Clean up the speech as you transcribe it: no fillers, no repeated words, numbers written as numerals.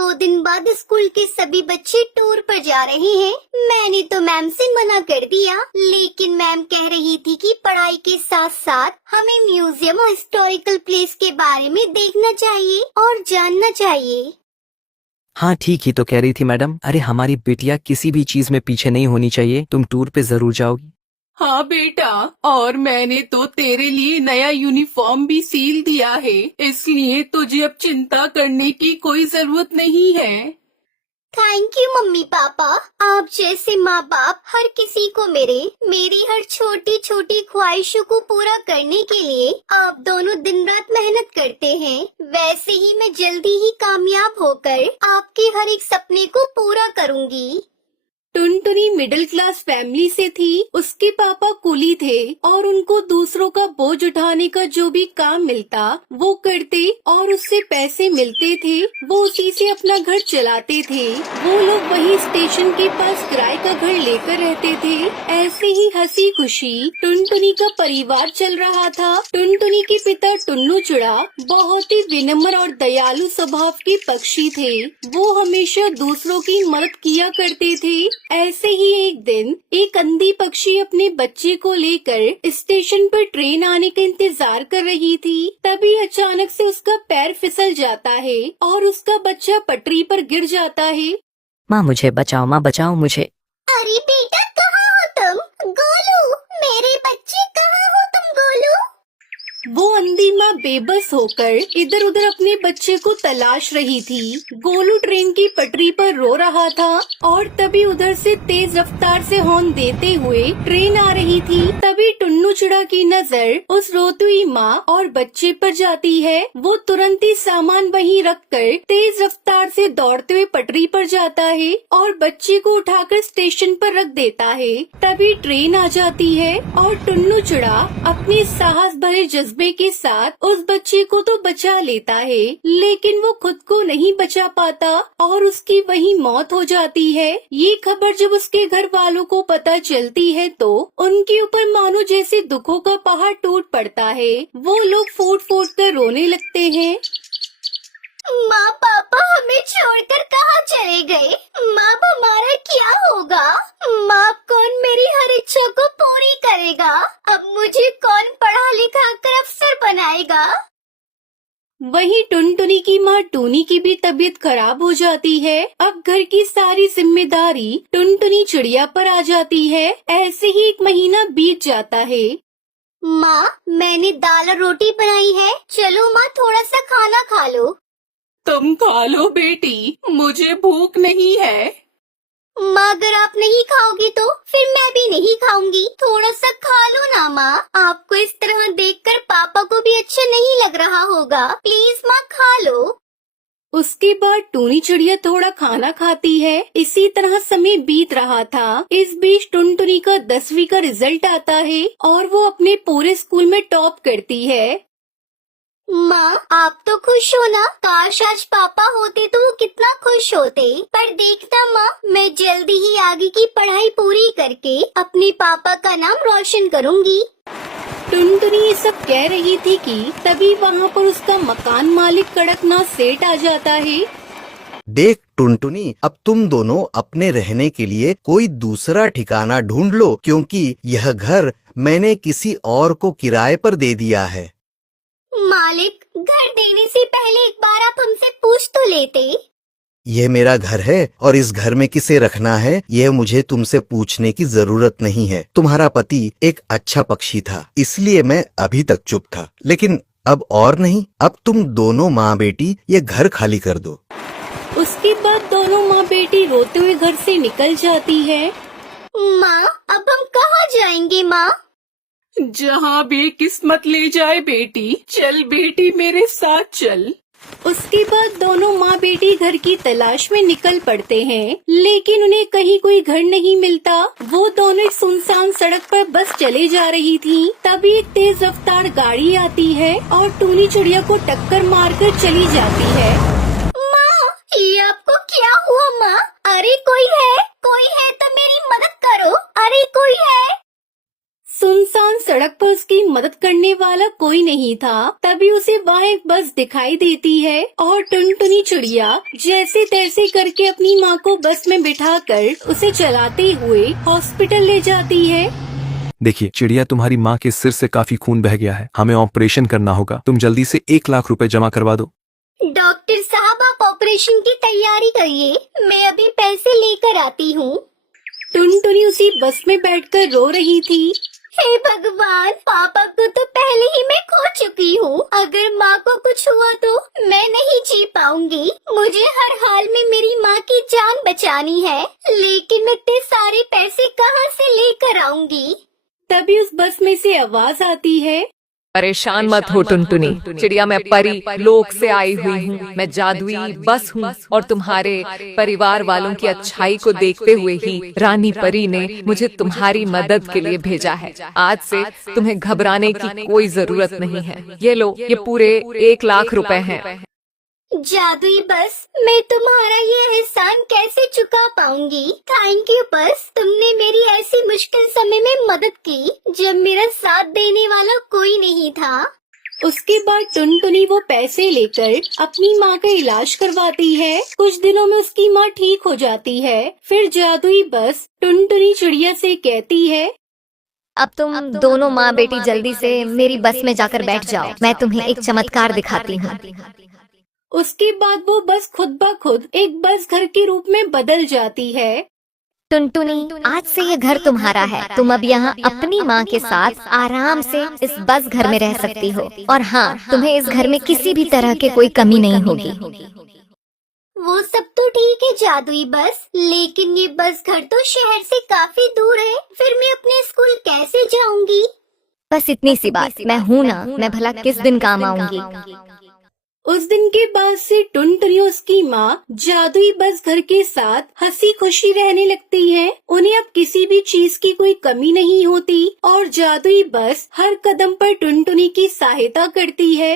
2 दिन बाद स्कूल के सभी बच्चे टूर पर जा रहे हैं। मैंने तो मैम से मना कर दिया, लेकिन मैम कह रही थी कि पढ़ाई के साथ साथ हमें म्यूजियम और हिस्टोरिकल प्लेस के बारे में देखना चाहिए और जानना चाहिए। हाँ ठीक ही तो कह रही थी मैडम। अरे हमारी बिटिया किसी भी चीज में पीछे नहीं होनी चाहिए। तुम टूर पे जरूर जाओगी। हाँ बेटा, और मैंने तो तेरे लिए नया यूनिफॉर्म भी सील दिया है, इसलिए तुझे अब चिंता करने की कोई जरूरत नहीं है। Thank you mummy papa. आप जैसे माँ बाप हर किसी को मेरी हर छोटी छोटी ख्वाहिशों को पूरा करने के लिए आप दोनों दिन रात मेहनत करते हैं। वैसे ही मैं जल्दी ही कामयाब होकर आपके हर एक सपने को पूरा करूँगी। टुनटुनी मिडिल क्लास फैमिली से थी। उसके पापा कुली थे और उनको दूसरों का बोझ उठाने का जो भी काम मिलता वो करते और उससे पैसे मिलते थे, वो उसी से अपना घर चलाते थे। वो लोग वही स्टेशन के पास किराए का घर लेकर रहते थे। ऐसे ही हंसी खुशी टुनटुनी का परिवार चल रहा था। टुनटुनी के पिता टुन्नू चुड़ा बहुत ही विनम्र और दयालु स्वभाव के पक्षी थे। वो हमेशा दूसरों की मदद किया करते थे। ऐसे ही एक दिन एक अंधी पक्षी अपने बच्चे को लेकर स्टेशन पर ट्रेन आने का इंतजार कर रही थी। तभी अचानक से उसका पैर फिसल जाता है और उसका बच्चा पटरी पर गिर जाता है। माँ मुझे बचाओ, माँ बचाओ मुझे। अरे बेटा कहाँ हो तुम? गोलू, मेरे बच्चे कहाँ हो तुम गोलू? वो अंधी माँ बेबस होकर इधर उधर अपने बच्चे को तलाश रही थी। गोलू ट्रेन की पटरी पर रो रहा था और तभी उधर से तेज रफ्तार से हॉर्न देते हुए ट्रेन आ रही थी। तभी टुन्नू चिड़ा की नजर उस रोती हुई माँ और बच्चे पर जाती है। वो तुरंत ही सामान वहीं रखकर तेज रफ्तार से दौड़ते हुए पटरी पर जाता है और बच्चे को उठाकर स्टेशन पर रख देता है। तभी ट्रेन आ जाती है और टुन्नू चिड़ा अपने साहस भरे जज्बे के साथ उस बच्चे को तो बचा लेता है, लेकिन वो खुद को नहीं बचा पाता और उसकी वहीं मौत हो जाती है। ये खबर जब उसके घर वालों को पता चलती है तो उनके ऊपर मानो जैसे दुखों का पहाड़ टूट पड़ता है। वो लोग फूट फूट कर रोने लगते हैं। माँ पापा हमें छोड़कर कहाँ चले गए? माँ हमारा क्या होगा? माँ कौन मेरी हर इच्छा को पूरी करेगा? अब मुझे कौन पढ़ा लिखा कर अफसर बनाएगा? वहीं टुनटुनी की माँ टूनी की भी तबीयत खराब हो जाती है। अब घर की सारी जिम्मेदारी टुनटुनी चिड़िया पर आ जाती है। ऐसे ही 1 महीना बीत जाता है। माँ मैंने दाल और रोटी बनाई है, चलो माँ थोड़ा सा खाना खा लो। तुम खा लो बेटी, मुझे भूख नहीं है। माँ अगर आप नहीं खाओगी तो फिर मैं भी नहीं खाऊंगी। थोड़ा सा खा लो ना माँ। आपको इस तरह देखकर पापा को भी अच्छा नहीं लग रहा होगा। प्लीज माँ खा लो। उसके बाद टूनी चिड़िया थोड़ा खाना खाती है। इसी तरह समय बीत रहा था। इस बीच टुनटुनी का 10वीं का रिजल्ट आता है और वो अपने पूरे स्कूल में टॉप करती है। माँ आप तो खुश हो ना? काश आज पापा होते तो वो कितना खुश होते। पर देखना माँ, मैं जल्दी ही आगे की पढ़ाई पूरी करके अपने पापा का नाम रोशन करूँगी। टुनटुनी ये सब कह रही थी कि तभी वहाँ पर उसका मकान मालिक कड़कनाथ सेठ आ जाता है। देख टुनटुनी, अब तुम दोनों अपने रहने के लिए कोई दूसरा ठिकाना ढूंढ लो, क्योंकि यह घर मैंने किसी और को किराए पर दे दिया है। मालिक, घर देने से पहले एक बार आप हमसे पूछ तो लेते। यह मेरा घर है और इस घर में किसे रखना है यह मुझे तुमसे पूछने की जरूरत नहीं है। तुम्हारा पति एक अच्छा पक्षी था, इसलिए मैं अभी तक चुप था, लेकिन अब और नहीं। अब तुम दोनों माँ बेटी ये घर खाली कर दो। उसके बाद दोनों माँ बेटी रोते हुए घर से निकल जाती है। माँ अब हम कहाँ जाएंगे माँ? जहाँ भी किस्मत ले जाए बेटी। चल बेटी मेरे साथ चल। उसके बाद दोनों माँ बेटी घर की तलाश में निकल पड़ते हैं, लेकिन उन्हें कहीं कोई घर नहीं मिलता। वो दोनों एक सुनसान सड़क पर बस चले जा रही थी। तभी एक तेज रफ्तार गाड़ी आती है और टूनी चिड़िया को टक्कर मारकर चली जाती है। माँ ये आपको क्या हुआ माँ? अरे कोई है तो मेरी मदद करो। अरे कोई है। सुनसान सड़क पर उसकी मदद करने वाला कोई नहीं था। तभी उसे वहाँ एक बस दिखाई देती है और टुनटुनी चिड़िया जैसे तैसे करके अपनी माँ को बस में बिठाकर उसे चलाते हुए हॉस्पिटल ले जाती है। देखिए चिड़िया, तुम्हारी माँ के सिर से काफी खून बह गया है, हमें ऑपरेशन करना होगा। तुम जल्दी से 1 लाख रुपए जमा करवा दो। डॉक्टर साहब, आप ऑपरेशन की तैयारी करिए, मैं अभी पैसे लेकर आती हूँ। टुनटुनी उसी बस में बैठकर रो रही थी। हे भगवान, पापा को तो पहले ही मैं खो चुकी हूँ। अगर माँ को कुछ हुआ तो मैं नहीं जी पाऊंगी। मुझे हर हाल में मेरी माँ की जान बचानी है, लेकिन मैं इतने सारे पैसे कहाँ से लेकर आऊंगी? तभी उस बस में से आवाज आती है, परेशान मत हो टुनटुनी चिड़िया, मैं परी लोक से आई हुई हूँ। मैं जादुई बस हूँ और तुम्हारे परिवार वालों की अच्छाई को देखते हुए ही रानी परी ने मुझे तुम्हारी मदद के लिए भेजा है। आज से तुम्हें घबराने की कोई जरूरत नहीं है। ये लो, ये पूरे 1 लाख रुपए हैं। जादुई बस, मैं तुम्हारा ये एहसान कैसे चुका पाऊंगी? थैंक यू बस, तुमने मेरी ऐसी मुश्किल समय में मदद की जब मेरा साथ देने वाला कोई नहीं था। उसके बाद टुनटुनी वो पैसे लेकर अपनी माँ का इलाज करवाती है। कुछ दिनों में उसकी माँ ठीक हो जाती है। फिर जादुई बस टुनटुनी चिड़िया से कहती है, अब तुम दोनों माँ बेटी जल्दी से मेरी बस में जाकर बैठ जाओ, मैं तुम्हें एक चमत्कार दिखाती हूँ। उसके बाद वो बस खुद ब खुद एक बस घर के रूप में बदल जाती है। टुनटुनी, आज से ये घर तुम्हारा है। तुम अब यहाँ अपनी माँ के साथ आराम से इस बस घर में रह सकती हो। और हाँ, तुम्हें इस घर में किसी भी तरह की कोई कमी नहीं होगी। वो सब तो ठीक है जादुई बस, लेकिन ये बस घर तो शहर से काफी दूर है। फिर मैं अपने स्कूल कैसे जाऊंगी? बस इतनी सी बात, मैं हूँ ना, मैं भला किस दिन काम आऊंगी। उस दिन के बाद से टुनटुनी और उसकी माँ जादुई बस घर के साथ हंसी खुशी रहने लगती है। उन्हें अब किसी भी चीज की कोई कमी नहीं होती और जादुई बस हर कदम पर टुनटुनी की सहायता करती है।